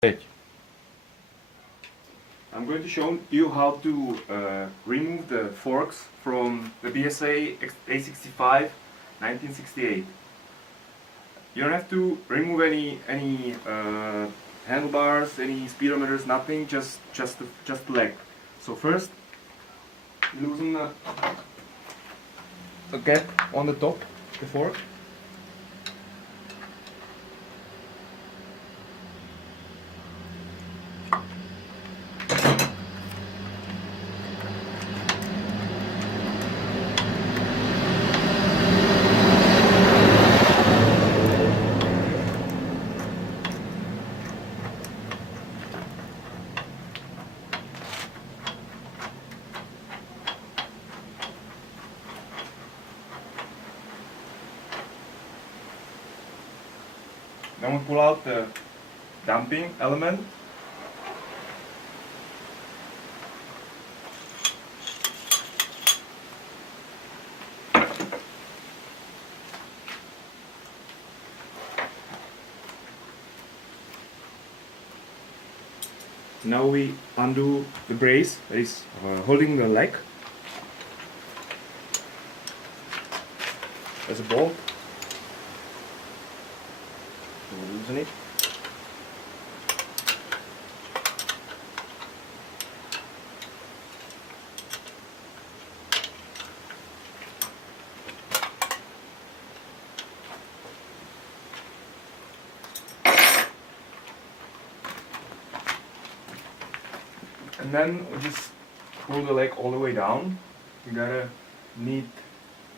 I'm going to show you how to remove the forks from the BSA A65 1968. You don't have to remove any handlebars, any speedometers, nothing. Just the leg. So first, loosen the gap on the top, the fork. Then we pull out the damping element. Now we undo the brace that is holding the leg. There's a bolt. We'll loosen it. And then we just pull the leg all the way down. You gotta need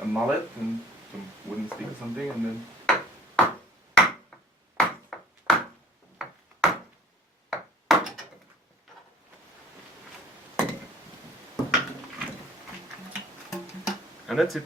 a mallet and some wooden stick or something, and then that's it.